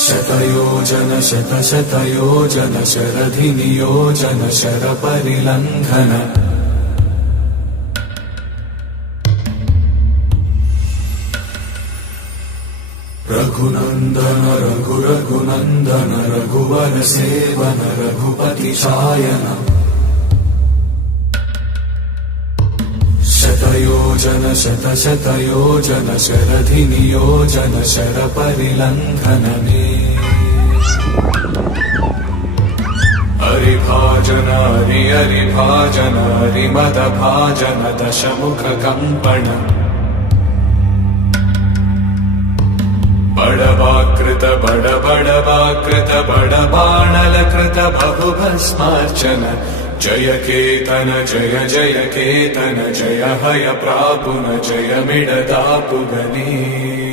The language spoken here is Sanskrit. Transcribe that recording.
शतयोजन शतशतयोजन शरधिनियोजन शरपरिलङ्घन रघुनन्दन रघुरघुनन्दन रघुवर सेवन रघुपति शायन शतयोजन शतशतयोजन शरधिनियोजन शरपरिलङ्घनने हरिभाजन हरिभाजन हरिमदभाजन दशमुखकम्पण बडवाकृत बडबडवाकृत बडबाणलकृत बहुभस्मार्चन जय केतन जय जय केतन जय हय प्रापुन जय मिडदापुगने।